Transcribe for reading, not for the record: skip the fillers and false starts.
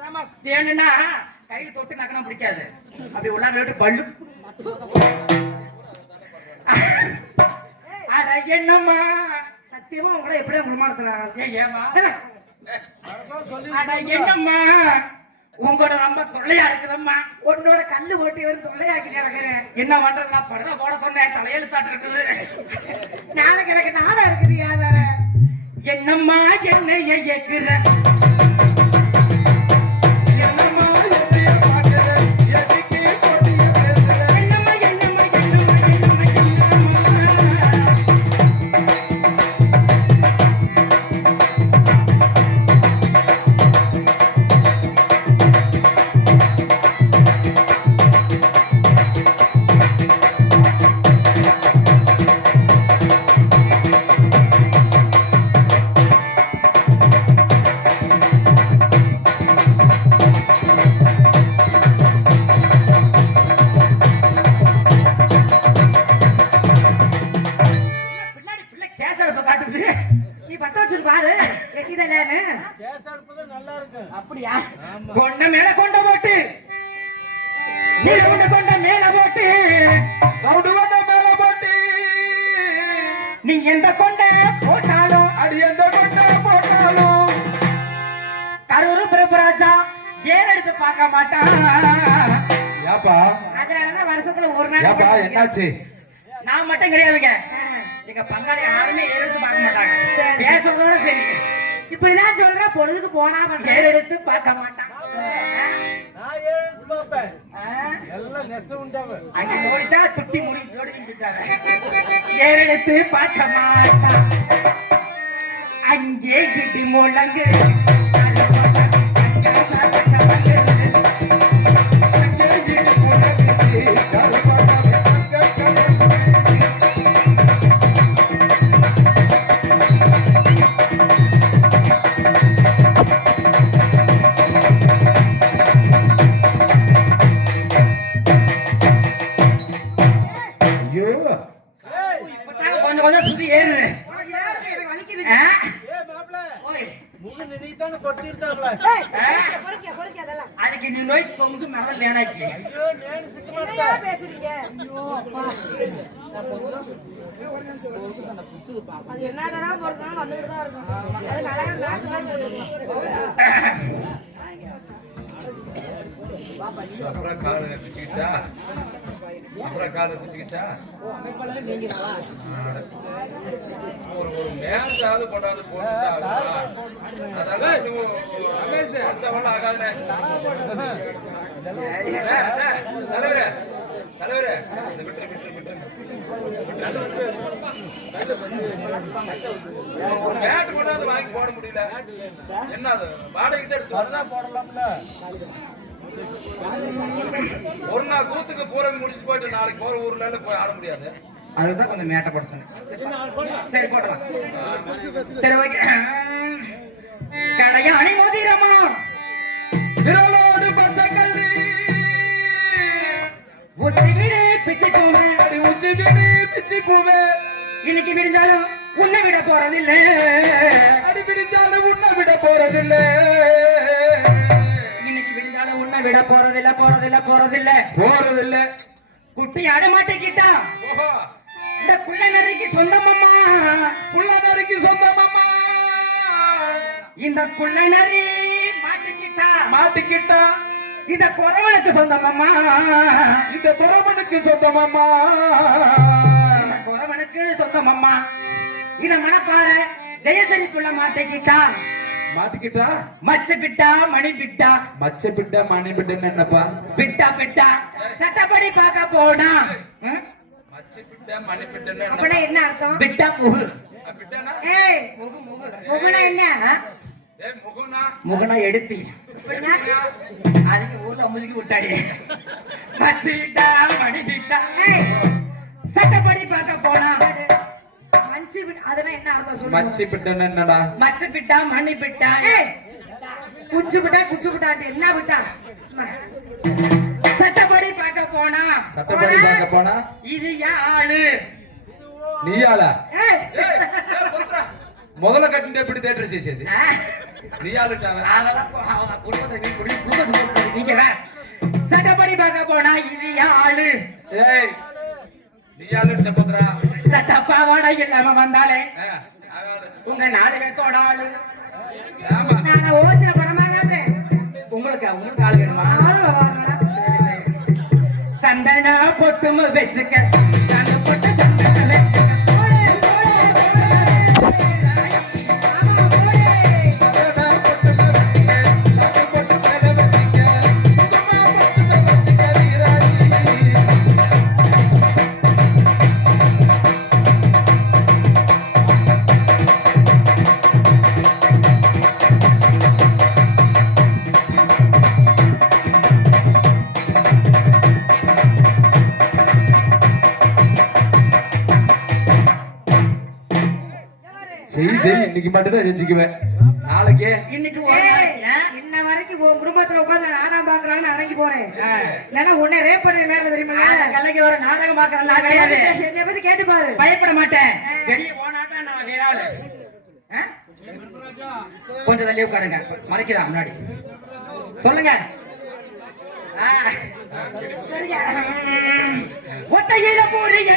தேனுன்னா கையில தொட்டு நக்கணும் பிடிக்காது. அப்படி உள்ளார விட்டு பல்லு. அட என்னம்மா சத்தியமா உங்களை எப்படியா முன்மாடுத்துறாங்க? ஏமா அட என்னம்மா உங்களோட ரொம்ப தொல்லையா இருக்குதம்மா. உன்னோட கல்லு ஓட்டி வரும் தொல்லையாக்கி நடக்கிறேன். என்ன பண்றது? நான் படுதா போட சொன்னேன், தலையெழுத்தாட்டு இருக்குது. நாளைக்கு எனக்கு நாடா இருக்குது. வேற என்னம்மா என்னைய ஏக்குற? அப்படியா? கொண்ட மேல கொண்ட போட்டு நீ கொண்ட மேல போட்டு மேல போட்டு நீ எந்த கொண்ட போட்டாலும் அடி எந்த கொண்ட போட்டாலும் கரூர் பிரபுராஜா ஏன் எடுத்து பார்க்க மாட்டான். ஏப்பா அதனாலதான் வருஷத்துல ஒரு நாள் என்னாச்சு? நான் மட்டும் கிடையாதுங்க, எங்க பங்காளி யாருமே எடுத்து பார்க்க மாட்டாங்க. பேசுறதோட சரி. இப்படிதான் சொல்ற பொழுதுக்கு போனா ஏர் எடுத்து பார்க்க மாட்டான். அங்க ஓடிட்டா துட்டி முடி ஜோடிட்டாங்க. ஏர் எடுத்து பார்க்க மாட்டான். அங்கே கிட்டி முழங்கு அதுக்கு நீ நோய் தொங்கு மகள் வேணாச்சு. அப்புறம் கால குச்சிக்கிச்சா? அப்புறம் கால குச்சிக்கிச்சா? ஒரு மேலாவது கொண்டாந்து போட்டு ஆகாது. தலைவரே தலைவரே விட்டு விட்டு விட்டு மேட்டு கொண்டாந்து வாங்கி போட முடியல. என்ன அது வாடகைக்கு எடுத்து போடலாம்ல. ஒரு நாள் கூத்துக்கு பூரம் முடிச்சு போயிட்டு நாளைக்கு போற ஊர்ல போய் ஆட முடியாது. அதுதான் கொஞ்சம் மேட்ட போட சொன்னேன். சரி போடலாம். சரி ஓகே. கடையாணி மோதிரமா விரலோடு பச்சை கல்லி உச்சி வீடு பிச்சை பூவே அடி உச்சி வீடு பிச்சை பூவே இன்னைக்கு விரிஞ்சாலும் உன்னை விட போறதில்லை. அடி விரிஞ்சாலும் உன்னை விட போறதில்லை. உன்னை விட போறதில்லை போறதில்லை போறதில்லை போறதில்லை. குட்டி ஆட மாட்டேக்கிட்டா இந்த புள்ள நரிக்கு சொந்தமம்மா. புள்ள நரிக்கு சொந்தமம்மா. இந்த புள்ள நரி மாட்டிக்கிட்டா மாட்டிக்கிட்டா இந்த குறவனுக்கு சொந்தமம்மா. இந்த குறவனுக்கு சொந்தமம்மா. குறவனுக்கு சொந்தமம்மா. இத மனப்பாற ஜெயசரிக்குள்ள மாட்டிக்கிட்டா மாட்டிக்கிட்டா மச்ச பிட்டா மணி பிட்டா. மச்ச பிட்டா மணி பிட்டா என்னப்பா? பிட்டா பிட்டா சட்டப்படி பார்க்க போனா மச்ச பிட்டா மணி பிட்டா அப்படி என்ன அர்த்தம்? பிட்டா முகு. பிட்டானா ஏய் முகு முகு. முகுனா என்ன? ஏய் முகுனா முகுனா எடுத்தி அதுக்கு ஊர்ல முதுகி விட்டாடி. மச்ச பிட்டா மணி பிட்டா ஏய் சட்டப்படி பார்க்க போனா அதெல்லாம் என்ன அர்த்தம் சொல்லு? மச்சி பிட்டா என்னடா? மச்ச பிட்டா மணி பிட்டா. குச்சு பிட்டா குச்சு பிட்டா என்ன பிட்டா? சட்டப்படி பார்க்க போனா சட்டப்படி பார்க்க போனா இது யாழு நீ ஆளா? முதல்ல கட்டிட்டு எப்படி தேட்டர் చేసేది? நீ ஆளுட்டாவ அதெல்லாம் அவங்க குடும்பத்துல நீ குடும்பம் போட்டு நீங்க வேற. சட்டப்படி பார்க்க போனா இது ஆளு. ஏய் நீ ஆளு சப்போத்ரா சட்டப்பாவாட இல்லாம வந்தாலே உங்க 4 பேத்தோட ஆளு. ஆமா நான் ஓசில படமா காட்டுறேன். உங்களுக்கு ஆள் வேணுமா? சந்தனா பொட்டும வச்சுக்க சந்த பொட்டு சந்தன வச்சுக்க. சரி இன்னைக்கு மட்டும் தான் செஞ்சுக்குவேன். நாளைக்கு இன்னைக்கு இன்ன வரைக்கும் உன் குடும்பத்துல உட்கார்ந்து நாடகம் பாக்குறான்னு அடங்கி போறேன். இல்லன்னா உன்னை ரேப் பண்ண நேரம் தெரியுமா? கலைக்கு வர நாடகம் பாக்குறேன் நான் கிடையாது. என்னை பத்தி கேட்டு பாரு. பயப்பட மாட்டேன். வெளியே போனாட்டா நான் வேற ஆளு. கொஞ்சம் தள்ளி உட்காருங்க. மறைக்கிறா முன்னாடி சொல்லுங்க. ஒத்தையில போறீங்க